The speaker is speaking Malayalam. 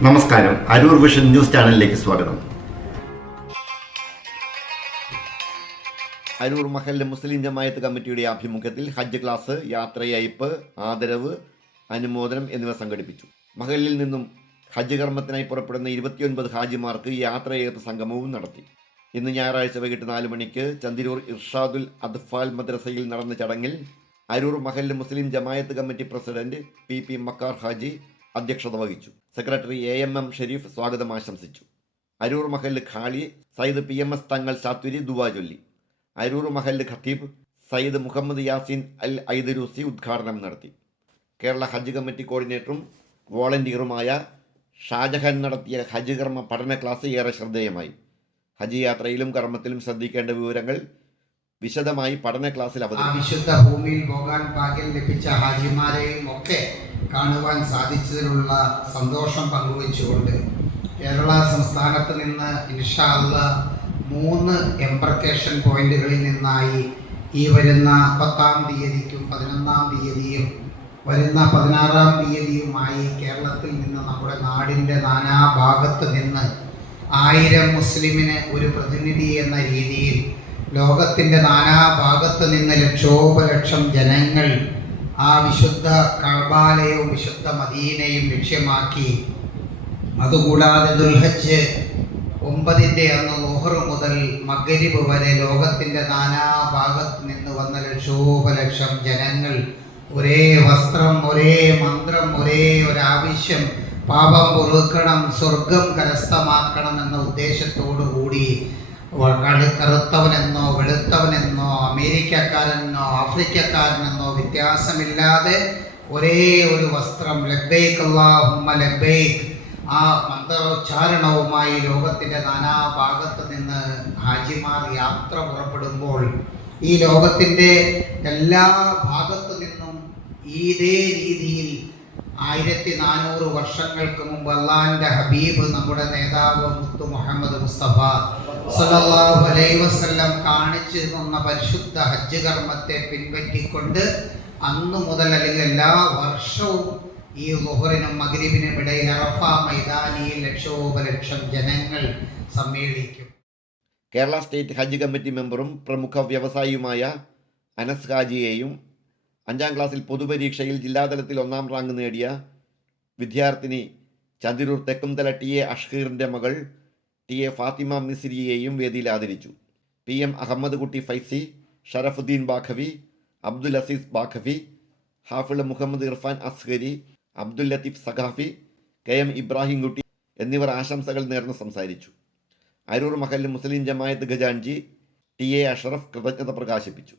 നമസ്കാരം. അരൂർ വിഷൻ ന്യൂസ് ചാനലിലേക്ക് സ്വാഗതം. അരൂർ മഹലിലെ മുസ്ലിം ജമായത്ത് കമ്മിറ്റിയുടെ ആഭിമുഖ്യത്തിൽ ഹജ്ജ് ക്ലാസ് യാത്രയയപ്പ് ആദരവ് അനുമോദനം എന്നിവ സംഘടിപ്പിച്ചു. മഹലിൽ നിന്നും ഹജ്ജ് കർമ്മത്തിനായി പുറപ്പെടുന്ന ഇരുപത്തിയൊൻപത് ഹാജിമാർക്ക് യാത്രയയപ്പ് സംഗമവും നടത്തി. ഇന്ന് ഞായറാഴ്ച വൈകിട്ട് നാല് മണിക്ക് ചന്ദിരൂർ ഇർഷാദുൽ അദ്ഫാൽ മദ്രസയിൽ നടന്ന ചടങ്ങിൽ അരൂർ മഹല്ല് മുസ്ലിം Jamaat committee president P P Makkar Haji അധ്യക്ഷത വഹിച്ചു. Secretary A M M Sharif സ്വാഗതം ആശംസിച്ചു. അരൂർ മഹൽ ഖാളി Sayyid P M S Thangal ചാത്തുരി ദുവാ ചൊല്ലി. അരൂർ മഹൽ ഖത്തീബ് സയ്യിദ് മുഹമ്മദ് യാസിൻ അൽ ഐദരൂസി ഉദ്ഘാടനം നടത്തി. കേരള ഹജ്ജ് കമ്മിറ്റി കോർഡിനേറ്ററും വോളണ്ടിയറുമായ ഷാജഹൻ നടത്തിയ ഹജ്ജ് കർമ്മ പഠന ക്ലാസ് ഏറെ ശ്രദ്ധേയമായി. ഹജ്ജ് യാത്രയിലും കർമ്മത്തിലും ശ്രദ്ധിക്കേണ്ട വിവരങ്ങൾ വിശദമായി പഠന ക്ലാസ്സിൽ അവതരിപ്പിച്ചു. വിശുദ്ധ ഭൂമിയിൽ പോകാൻ ലഭിച്ച ഹാജിമാരെയും ഒക്കെ കാണുവാൻ സാധിച്ചതിലുള്ള സന്തോഷം പങ്കുവച്ചുകൊണ്ട് കേരള സംസ്ഥാനത്ത് നിന്ന് ഇൻഷാല്ല മൂന്ന് എംബർക്കേഷൻ പോയിന്റുകളിൽ നിന്നായി ഈ വരുന്ന പത്താം തീയതിക്കും പതിനൊന്നാം തീയതിയും വരുന്ന പതിനാറാം തീയതിയുമായി കേരളത്തിൽ നിന്ന് നമ്മുടെ നാടിന്റെ നാനാഭാഗത്ത് നിന്ന് ആയിരം മുസ്ലിമിന് ഒരു പ്രതിനിധി എന്ന രീതിയിൽ ലോകത്തിന്റെ നാനാഭാഗത്ത് നിന്ന് ലക്ഷോപലക്ഷം ജനങ്ങൾ ആ വിശുദ്ധ കഴബാലയവും വിശുദ്ധ മദീനയും ലക്ഷ്യമാക്കി. അതുകൂടാതെ ദുൽഹജ്ജ് ഒമ്പതിന്റെ അന്ന് ലോഹർ മുതൽ മകരിബ് വരെ ലോകത്തിന്റെ നാനാഭാഗത്ത് നിന്ന് വന്ന ലക്ഷോപലക്ഷം ജനങ്ങൾ. ഒരേ വസ്ത്രം ഒരേ മന്ത്രം ഒരേ ഒരാവശ്യം. പാപം പൊറുക്കണം സ്വർഗം കരസ്ഥമാക്കണം എന്ന ഉദ്ദേശത്തോടു കടു- കറുത്തവനെന്നോ വെളുത്തവനെന്നോ അമേരിക്കക്കാരനെന്നോ ആഫ്രിക്കക്കാരനെന്നോ വ്യത്യാസമില്ലാതെ ഒരേ ഒരു വസ്ത്രം ലബൈക്ക് അല്ലാഹുമ്മ ലബൈക്ക് ആ മന്ത്രോച്ചാരണവുമായി ലോകത്തിന്റെ നാനാഭാഗത്ത് നിന്ന് ഹാജിമാർ യാത്ര പുറപ്പെടുമ്പോൾ ഈ ലോകത്തിന്റെ എല്ലാ ഭാഗത്തു നിന്നും ഇതേ രീതിയിൽ ആയിരത്തി നാനൂറ് വർഷങ്ങൾക്ക് മുമ്പ് അള്ളാഹിന്റെ ഹബീബ് നമ്മുടെ നേതാവ് മുത്തു മുഹമ്മദ് മുസ്തഫ സല്ലല്ലാഹു അലൈഹി വസല്ലം കാണിച്ചു തന്ന പരിശുദ്ധ ഹജ്ജ് കർമ്മത്തെ പിൻപറ്റിക്കൊണ്ട് അന്നു മുതൽ അല്ലെങ്കിൽ എല്ലാ വർഷവും ഈ ലുഹറിനും മഗ്രിബിനും ഇടയിൽ അറഫ മൈതാനിയിൽ ലക്ഷോപലക്ഷം ജനങ്ങൾ സമ്മേളിക്കും. കേരള സ്റ്റേറ്റ് ഹജ്ജ് കമ്മിറ്റി മെമ്പറും പ്രമുഖ വ്യവസായിയുമായ അനസ് ഹാജിയെയും അഞ്ചാം ക്ലാസ്സിൽ പൊതുപരീക്ഷയിൽ ജില്ലാതലത്തിൽ ഒന്നാം റാങ്ക് നേടിയ വിദ്യാർത്ഥിനി ചന്ദിരൂർ തെക്കുംതല ടി എ അഷ്ഹീറിന്റെ മകൾ ടി എ ഫാത്തിമ മിസിരിയെയും വേദിയിൽ ആദരിച്ചു. P M Ahammed Kutty Faizy Sharafudheen Baqavi Abdul Azeez Baqavi Hafiz Muhammad Irfan Azhari Abdul Latheef Saqafi K M Ibrahim Kutty എന്നിവർ ആശംസകൾ നേർന്ന് സംസാരിച്ചു. അരൂർ മഹലിൽ മുസ്ലിം ജമായത്ത് ഖജാൻജി ടി എ അഷറഫ് കൃതജ്ഞത പ്രകാശിപ്പിച്ചു.